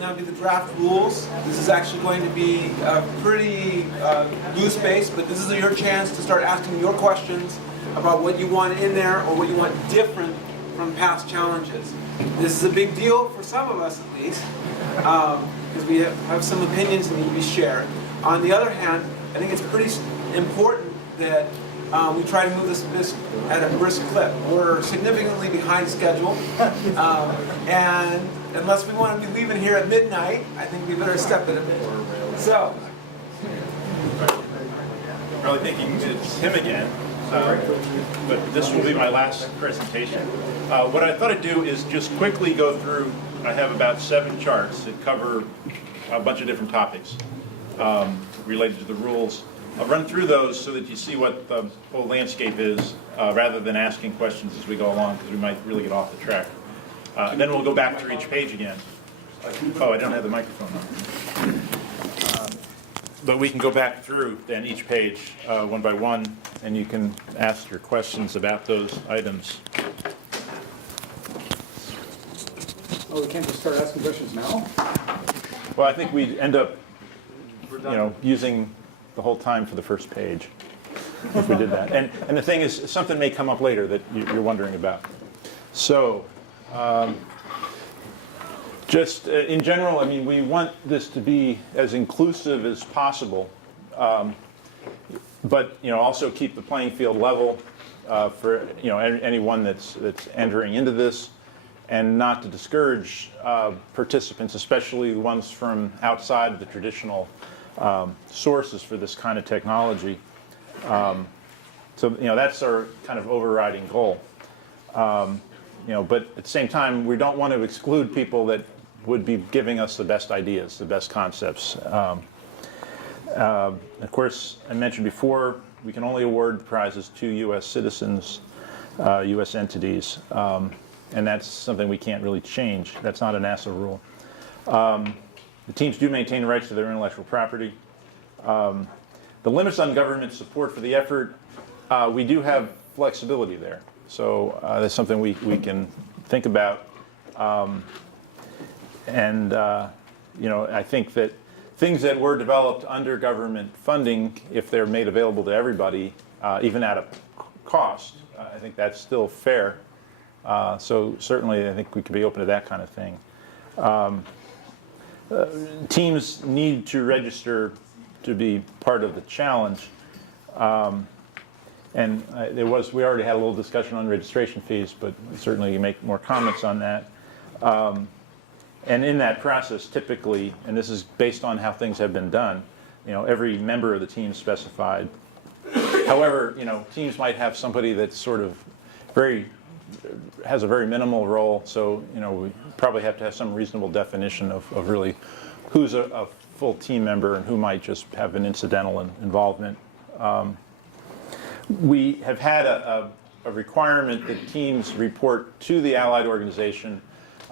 now be the draft rules. This is actually going to be pretty loose based, but this is your chance to start asking your questions about what you want in there or what you want different from past challenges. This is a big deal for some of us at least, because we have some opinions that need to be shared. On the other hand, I think it's pretty important that we try to move this at a brisk clip. We're significantly behind schedule, and unless we want to be leaving here at midnight, I think we better step it a bit. So, Probably thinking it's him again, but this will be my last presentation. What I thought I'd do is just quickly go through, I have about 7 charts that cover a bunch of different topics related to the rules. I'll run through those so that you see what the whole landscape is, rather than asking questions as we go along, because we might really get off the track. Then we'll go back through each page again. Oh, I don't have the microphone on. But we can go back through then each page one by one, and you can ask your questions about those items. Oh, we can't just start asking questions now? Well, I think we end up, using the whole time for the first page if we did that. And the thing is, something may come up later that you're wondering about. So, just in general, I mean, we want this to be as inclusive as possible, but also keep the playing field level for anyone that's entering into this, and not to discourage participants, especially the ones from outside the traditional sources for this kind of technology. So that's our kind of overriding goal. But at the same time, we don't want to exclude people that would be giving us the best ideas, the best concepts. Of course, I mentioned before, we can only award prizes to U.S. citizens, U.S. entities, and that's something we can't really change. That's not a NASA rule. The teams do maintain rights to their intellectual property. The limits on government support for the effort, we do have flexibility there. So that's something we can think about. I think that things that were developed under government funding, if they're made available to everybody, even at a cost, I think that's still fair. So certainly I think we could be open to that kind of thing. Teams need to register to be part of the challenge. We already had a little discussion on registration fees, but certainly you make more comments on that. And in that process, typically, and this is based on how things have been done, every member of the team specified. However, teams might have somebody that's sort of has a very minimal role, so we probably have to have some reasonable definition of really who's a full team member and who might just have an incidental involvement. We have had a requirement that teams report to the Allied organization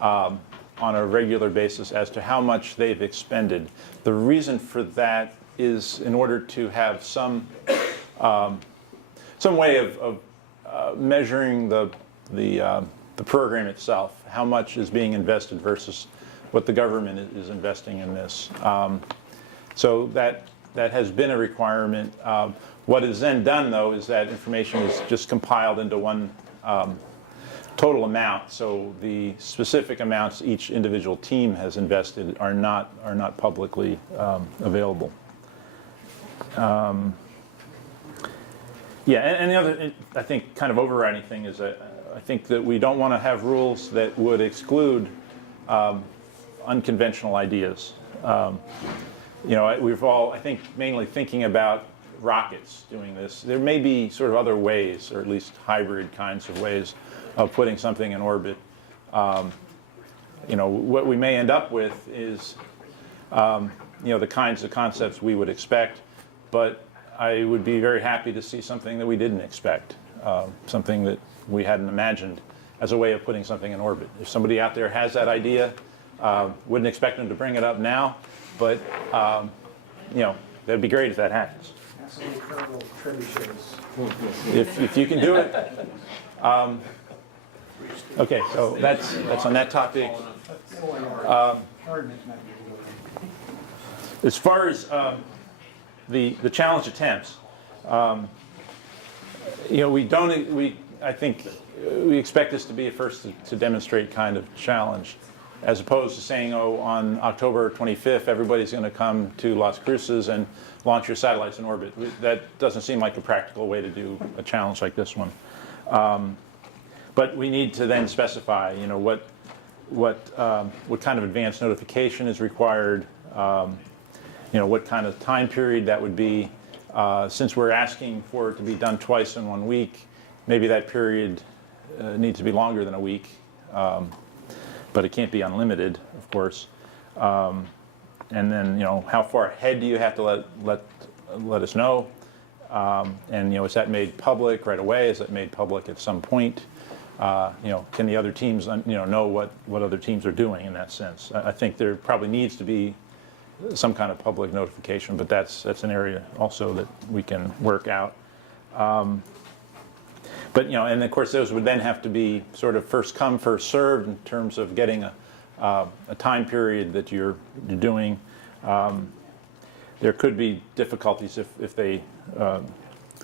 on a regular basis as to how much they've expended. The reason for that is in order to have some way of measuring the program itself, how much is being invested versus what the government is investing in this. So that has been a requirement. What is then done, though, is that information is just compiled into one total amount. So the specific amounts each individual team has invested are not publicly available. And the other, I think, kind of overriding thing is that I think that we don't want to have rules that would exclude unconventional ideas. We've all, I think, mainly thinking about rockets doing this. There may be sort of other ways, or at least hybrid kinds of ways, of putting something in orbit. What we may end up with is, the kinds of concepts we would expect, but I would be very happy to see something that we didn't expect, something that we hadn't imagined as a way of putting something in orbit. If somebody out there has that idea, wouldn't expect them to bring it up now, but that'd be great if that happens. If you can do it. Okay, so that's on that topic. As far as the challenge attempts, I think we expect this to be a first to demonstrate kind of challenge, as opposed to saying, oh, on October 25th, everybody's going to come to Las Cruces and launch your satellites in orbit. That doesn't seem like a practical way to do a challenge like this one. But we need to then specify, what kind of advance notification is required, what kind of time period that would be. Since we're asking for it to be done twice in 1 week, maybe that period needs to be longer than a week, but it can't be unlimited, of course. And then, how far ahead do you have to let us know? And is that made public right away? Is that made public at some point? Can the other teams know what other teams are doing in that sense? I think there probably needs to be some kind of public notification, but that's an area also that we can work out. But and of course those would then have to be sort of first come, first served in terms of getting a time period that you're doing. There could be difficulties if they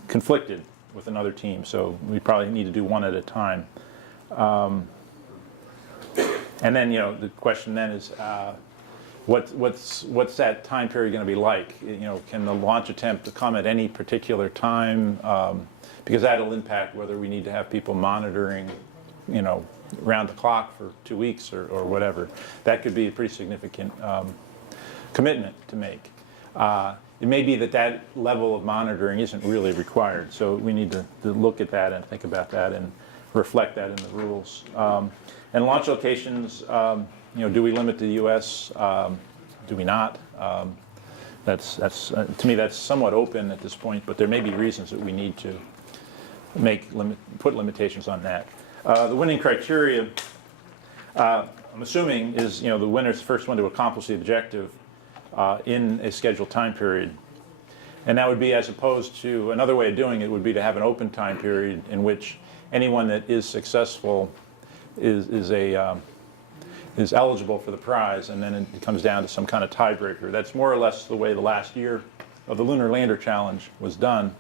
conflicted with another team, so we probably need to do one at a time. And then the question then is, what's that time period going to be like? Can the launch attempt come at any particular time? Because that'll impact whether we need to have people monitoring, round the clock for 2 weeks or whatever. That could be a pretty significant commitment to make. It may be that level of monitoring isn't really required, so we need to look at that and think about that and reflect that in the rules. And launch locations, do we limit the U.S.? Do we not? That's to me that's somewhat open at this point, but there may be reasons that we need to put limitations on that. The winning criteria, I'm assuming, is the winner's the first one to accomplish the objective in a scheduled time period. And that would be, as opposed to another way of doing it would be to have an open time period in which anyone that is successful is eligible for the prize, and then it comes down to some kind of tiebreaker. That's more or less the way the last year of the Lunar Lander Challenge was done.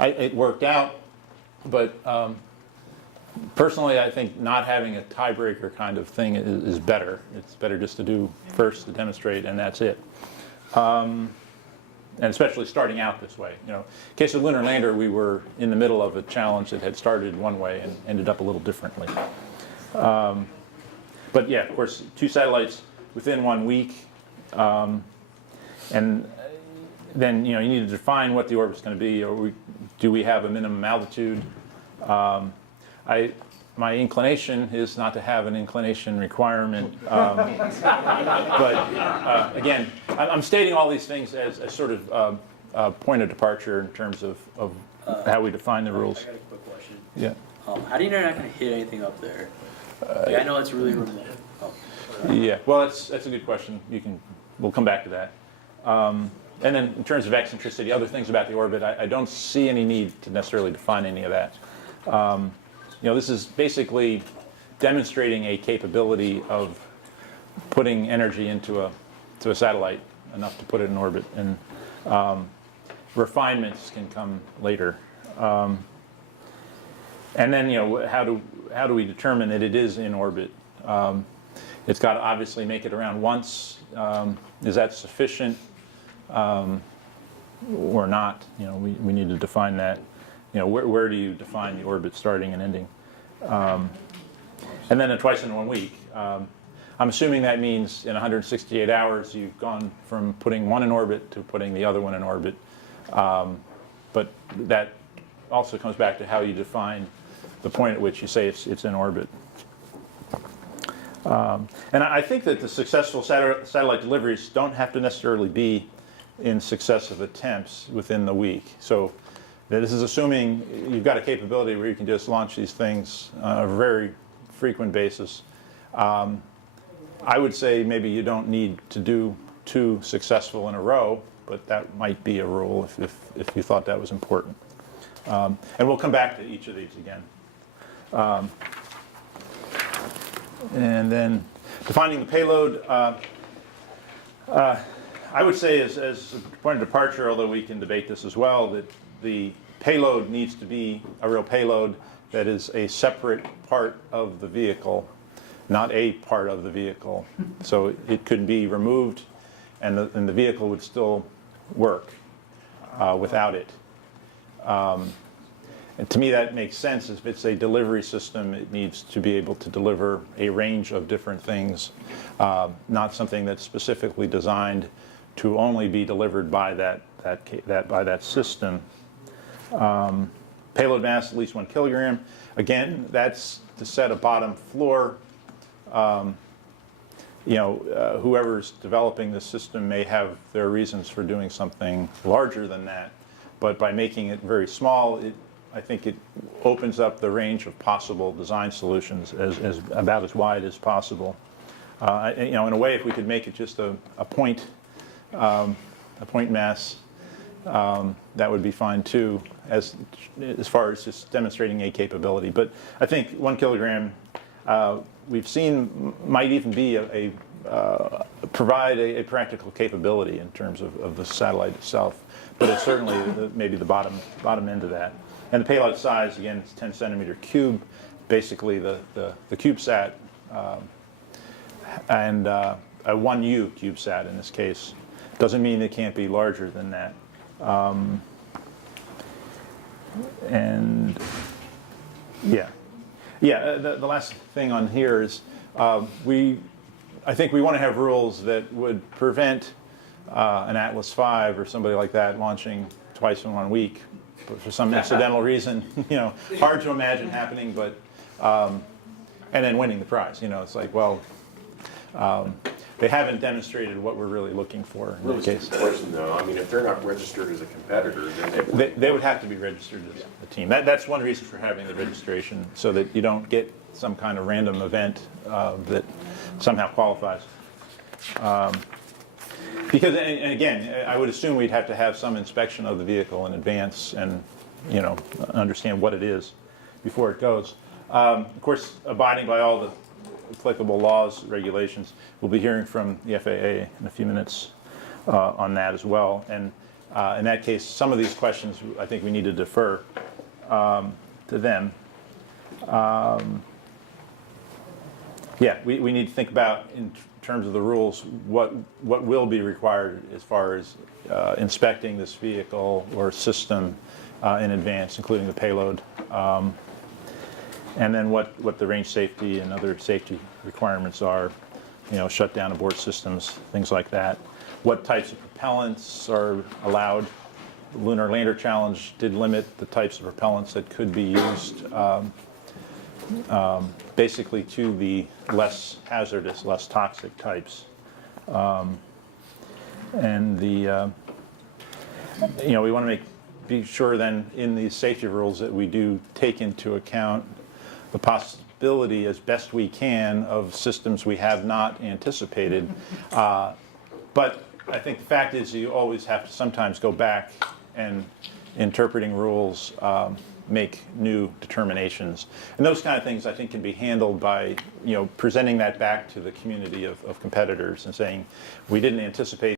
It worked out, but personally I think not having a tiebreaker kind of thing is better. It's better just to do first to demonstrate, and that's it. And especially starting out this way. In case of Lunar Lander, we were in the middle of a challenge that had started one way and ended up a little differently. But yeah, of course, 2 satellites within 1 week, and then you need to define what the orbit's going to be. Or do we have a minimum altitude? My inclination is not to have an inclination requirement, but again, I'm stating all these things as a sort of point of departure in terms of how we define the rules. I got a quick question. Yeah. How do you know you're not going to hit anything up there? I know it's really remote. Yeah. Well, that's a good question. We'll come back to that. And then in terms of eccentricity, other things about the orbit, I don't see any need to necessarily define any of that. This is basically demonstrating a capability of putting energy into a satellite enough to put it in orbit, and refinements can come later. And then how do we determine that it is in orbit? It's got to obviously make it around once. Is that sufficient or not? We need to define that. Where do you define the orbit starting and ending? And then twice in 1 week. I'm assuming that means in 168 hours you've gone from putting one in orbit to putting the other one in orbit. But that also comes back to how you define the point at which you say it's in orbit. And I think that the successful satellite deliveries don't have to necessarily be in successive attempts within the week. So this is assuming you've got a capability where you can just launch these things on a very frequent basis. I would say maybe you don't need to do 2 successful in a row, but that might be a rule if you thought that was important. And we'll come back to each of these again. And then defining the payload, I would say as a point of departure, although we can debate this as well, that the payload needs to be a real payload that is a separate part of the vehicle, not a part of the vehicle. So it could be removed and the vehicle would still work without it. And to me that makes sense. If it's a delivery system, it needs to be able to deliver a range of different things, not something that's specifically designed to only be delivered by that system. Payload mass at least 1 kilogram. Again, that's to set a bottom floor. Whoever's developing this system may have their reasons for doing something larger than that, but by making it very small, I think it opens up the range of possible design solutions as about as wide as possible. In a way, if we could make it just a point mass, that would be fine too, as far as just demonstrating a capability. But I think 1 kilogram, we've seen, might even be provide a practical capability in terms of the satellite itself. But it's certainly maybe the bottom end of that. And the payload size, again, it's 10 centimeter cube, basically the CubeSat, and a 1U CubeSat in this case. Doesn't mean it can't be larger than that. The last thing on here is I think we want to have rules that would prevent an Atlas V or somebody like that launching twice in 1 week for some incidental reason. Hard to imagine happening, but and then winning the prize. It's like, well, they haven't demonstrated what we're really looking for in that case. Question though, I mean, if they're not registered as a competitor, then they would have to be registered as a team. That's one reason for having the registration, so that you don't get some kind of random event that somehow qualifies. Because, and again, I would assume we'd have to have some inspection of the vehicle in advance and, understand what it is before it goes. Of course, abiding by all the applicable laws, regulations. We'll be hearing from the FAA in a few minutes on that as well. And in that case, some of these questions I think we need to defer to them. We need to think about, in terms of the rules, what will be required as far as inspecting this vehicle or system in advance, including the payload. And then what the range safety and other safety requirements are, shut down abort systems, things like that. What types of propellants are allowed. The Lunar Lander Challenge did limit the types of propellants that could be used, basically to the less hazardous, less toxic types. And the, we want to be sure then in these safety rules that we do take into account the possibility as best we can of systems we have not anticipated. But I think the fact is you always have to sometimes go back and, interpreting rules, make new determinations. And those kind of things I think can be handled by presenting that back to the community of competitors and saying, we didn't anticipate